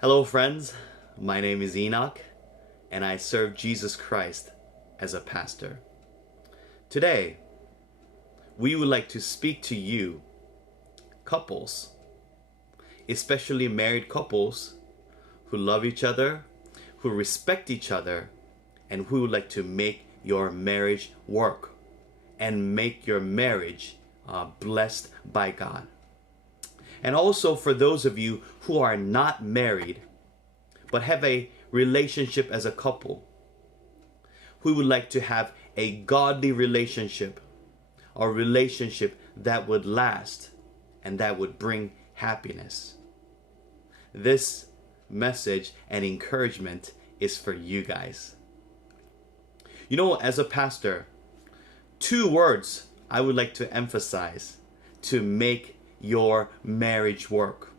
Hello, friends. My name is Enoch, and I serve Jesus Christ as a pastor. Today, we would like to speak to you, couples, especially married couples who love each other, who respect each other, and who would like to make your marriage work and make your marriage blessed by God. And also for those of you who are not married but have a relationship as a couple, who would like to have a godly relationship, a relationship that would last and that would bring happiness. This message and encouragement is for you guys. You know, as a pastor, two words I would like to emphasize to make your marriage work.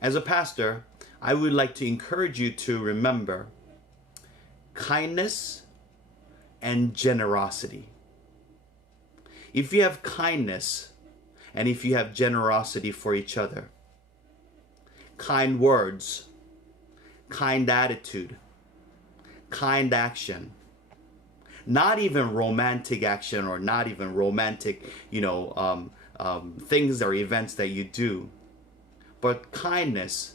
As a pastor, I would like to encourage you to remember kindness and generosity. If you have kindness and if you have generosity for each other, kind words, kind attitude, kind action, not even romantic action or not even romantic, things or events that you do, but kindness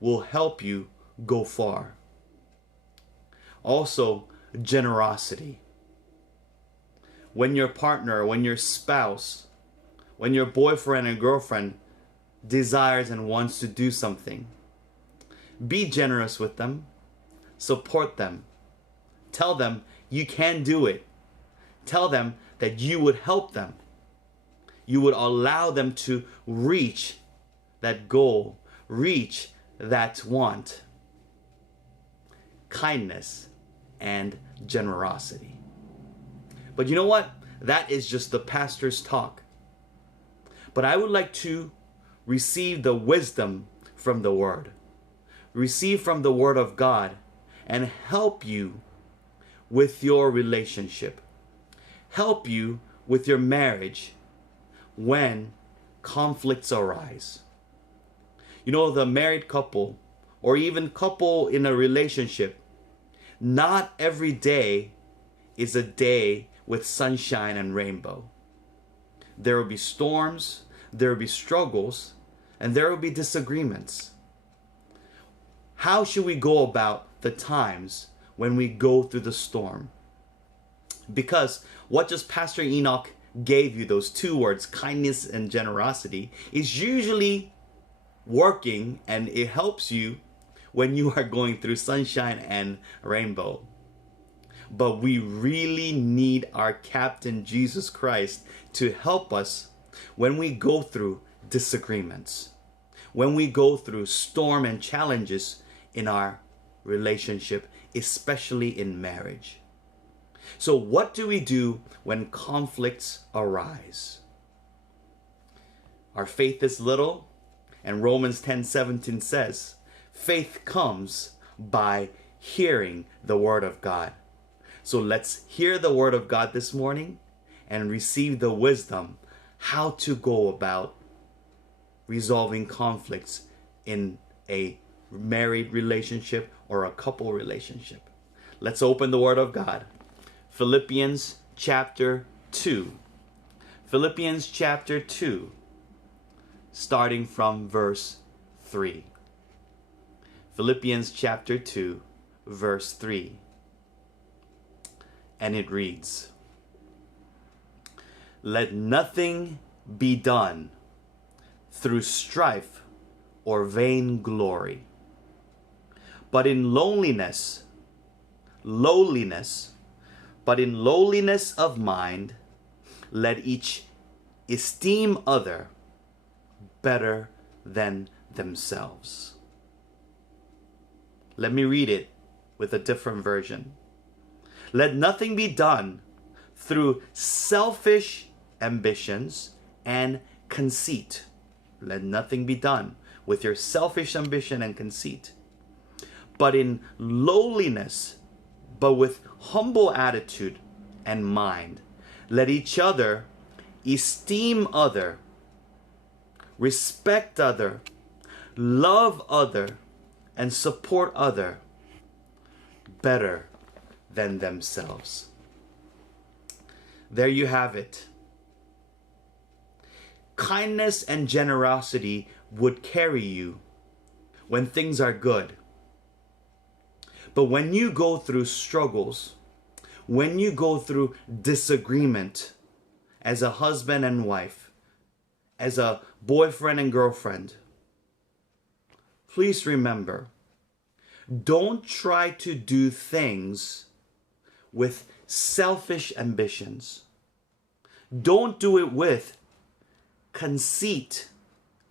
will help you go far. Also, generosity. When your partner, when your spouse, when your boyfriend and girlfriend desires and wants to do something, be generous with them, support them, tell them you can do it, tell them that you would help them. You would allow them to reach that goal, reach that want. Kindness and generosity. But you know what? That is just the pastor's talk. But I would like to receive the wisdom from the Word, receive from the Word of God, and help you with your relationship, help you with your marriage when conflicts arise. You know, the married couple or even couple in a relationship, not every day is a day with sunshine and rainbow. There will be storms, there will be struggles, and there will be disagreements. How should we go about the times when we go through the storm? Because what just Pastor Enoch gave you, those two words, kindness and generosity, is usually working, and it helps you when you are going through sunshine and rainbow. But we really need our Captain Jesus Christ to help us when we go through disagreements, when we go through storm and challenges in our relationship, especially in marriage. So what do we do when conflicts arise? Our faith is little, and Romans 10:17 says, faith comes by hearing the Word of God. So let's hear the Word of God this morning and receive the wisdom how to go about resolving conflicts in a married relationship or a couple relationship. Let's open the Word of God. Philippians chapter 2. Philippians chapter 2, starting from verse 3. Philippians chapter 2, verse 3. And it reads, let nothing be done through strife or vain glory, but in lowliness of mind, let each esteem other better than themselves. Let me read it with a different version. Let nothing be done through selfish ambitions and conceit. Let nothing be done with your selfish ambition and conceit, but in lowliness, but with humble attitude and mind. Let each other esteem other, respect other, love other and support other better than themselves. There you have it. Kindness and generosity would carry you when things are good. But when you go through struggles, when you go through disagreement as a husband and wife, as a boyfriend and girlfriend, please remember, don't try to do things with selfish ambitions. Don't do it with conceit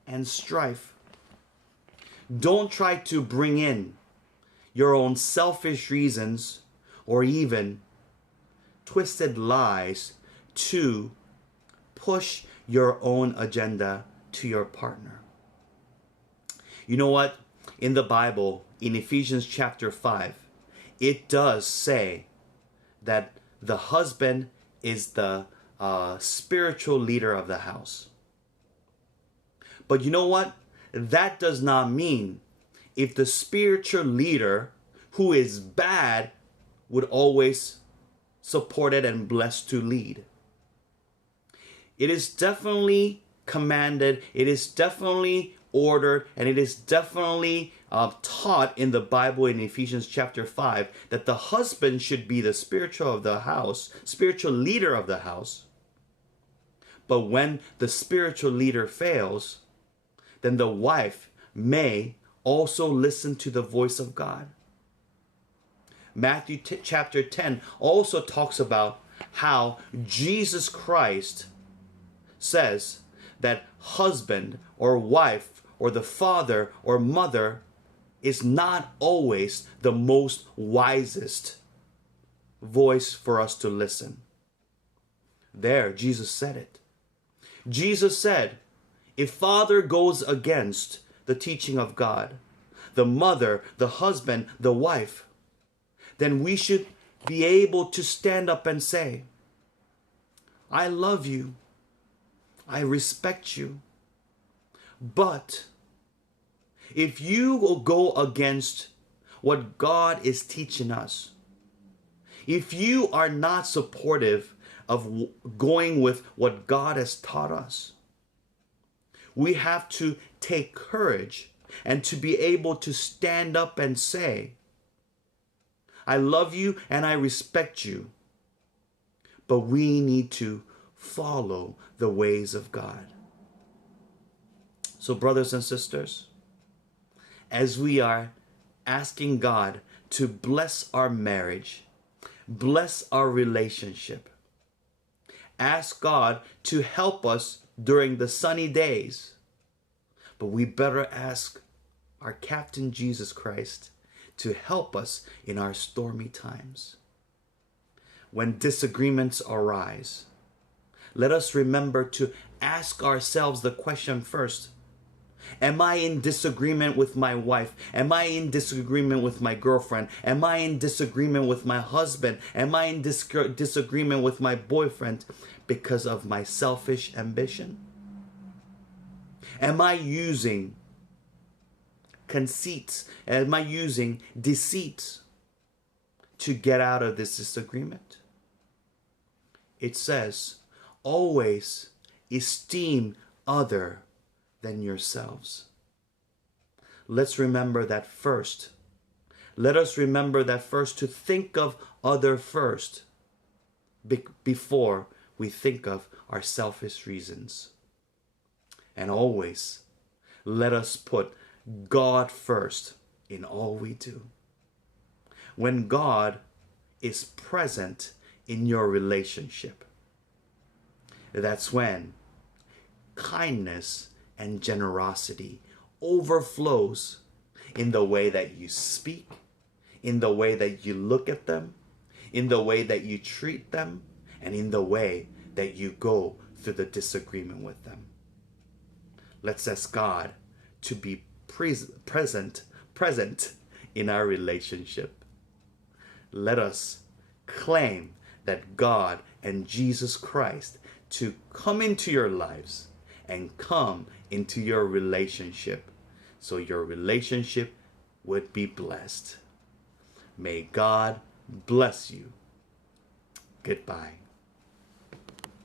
and strife. Don't try to bring in your own selfish reasons or even twisted lies to push your own agenda to your partner. You know what? In the Bible, in Ephesians chapter 5, it does say that the husband is the spiritual leader of the house. But you know what? That does not mean if the spiritual leader who is bad would always supported and blessed to lead. It is definitely commanded, it is definitely ordered, and it is definitely taught in the Bible in Ephesians chapter 5 that the husband should be the spiritual of the house, spiritual leader of the house. But when the spiritual leader fails, then the wife may also listen to the voice of God. Matthew chapter 10 also talks about how Jesus Christ says that husband or wife or the father or mother is not always the most wisest voice for us to listen. There, Jesus said it. Jesus said, if father goes against the teaching of God, the mother, the husband, the wife, then we should be able to stand up and say, I love you. I respect you. But if you go against what God is teaching us, if you are not supportive of going with what God has taught us, we have to take courage and to be able to stand up and say, I love you and I respect you, but we need to follow the ways of God. So brothers and sisters, as we are asking God to bless our marriage, bless our relationship, ask God to help us during the sunny days, but we better ask our Captain Jesus Christ to help us in our stormy times. When disagreements arise, let us remember to ask ourselves the question first. Am I in disagreement with my wife? Am I in disagreement with my girlfriend? Am I in disagreement with my husband? Am I in disagreement with my boyfriend because of my selfish ambition? Am I using conceits? Am I using deceit to get out of this disagreement? It says, always esteem other than yourselves. Let's remember that first. Let us remember that first, to think of other first before we think of our selfish reasons. And always let us put God first in all we do. When God is present in your relationship, that's when kindness and generosity overflows in the way that you speak, in the way that you look at them, in the way that you treat them, and in the way that you go through the disagreement with them. Let's ask God to be present in our relationship. Let us claim that God and Jesus Christ to come into your lives and come into your relationship so your relationship would be blessed. May God bless you. Goodbye.